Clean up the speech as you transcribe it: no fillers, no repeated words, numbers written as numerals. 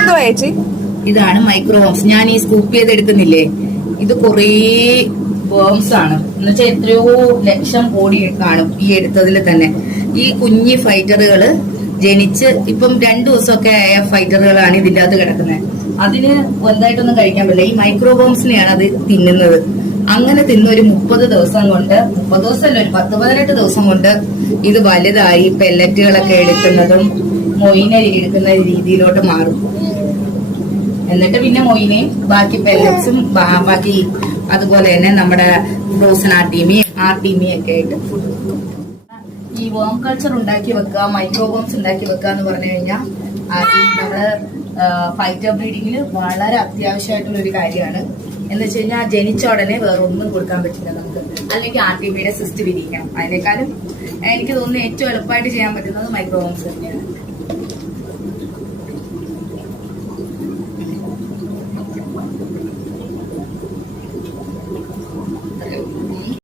ഇതെന്തുവാ ചേച്ചി? ഇതാണ് മൈക്രോവോംസ്. ഞാൻ ഈ സ്കൂപ്പ് ചെയ്തെടുക്കുന്നില്ലേ, ഇത് കുറേ വേംസ് ആണ്. എന്നുവെച്ചാൽ എത്രയോ ലക്ഷം കോടി കാണും ഈ എടുത്തതിൽ തന്നെ. ഈ കുഞ്ഞി ഫൈറ്ററുകള് ജനിച്ച് ഇപ്പം 2 ദിവസമൊക്കെ ആയ ഫൈറ്ററുകളാണ് ഇതിന്റെ അകത്ത് കിടക്കുന്നത്. അതിന് വലുതായിട്ടൊന്നും കഴിക്കാൻ പറ്റില്ല. ഈ മൈക്രോവോംസിനെയാണ് അത് തിന്നുന്നത്. അങ്ങനെ തിന്ന ഒരു 30 ദിവസം കൊണ്ട്, 30 ദിവസമല്ല, ഒരു 10-18 ദിവസം കൊണ്ട് ഇത് വലുതായി പെല്ലറ്റുകളൊക്കെ എടുക്കുന്നതും മൊയിനെ എടുക്കുന്ന രീതിയിലോട്ട് മാറും. എന്നിട്ട് പിന്നെ മൊയിനെയും ബാക്കി പെല്ലറ്റ്സും ബാക്കി അതുപോലെ തന്നെ നമ്മുടെ ഫ്രോസൺ ആർട്ടീമിയും ഒക്കെ ആയിട്ട് ഫുഡ് കൊടുക്കും. ഈ വേം കൾച്ചർ ഉണ്ടാക്കി വെക്കുക, മൈക്രോവേംസ് ഉണ്ടാക്കി വെക്കുക എന്ന് പറഞ്ഞു കഴിഞ്ഞാൽ നമ്മള് ഫൈറ്റർ ബ്രീഡിങ്ങിൽ വളരെ അത്യാവശ്യമായിട്ടുള്ള ഒരു കാര്യമാണ്. എന്ന് വെച്ച് കഴിഞ്ഞാൽ ജനിച്ച ഉടനെ വേറെ ഒന്നും കൊടുക്കാൻ പറ്റില്ല നമുക്ക്. അല്ലെങ്കിൽ ആർട്ടിമിയുടെ സിസ്റ്റ് വിരിക്കണം. അതിനേക്കാളും എനിക്ക് തോന്നുന്നു ഏറ്റവും എളുപ്പമായിട്ട് ചെയ്യാൻ പറ്റുന്നത് മൈക്രോവേംസ് തന്നെയാണ്.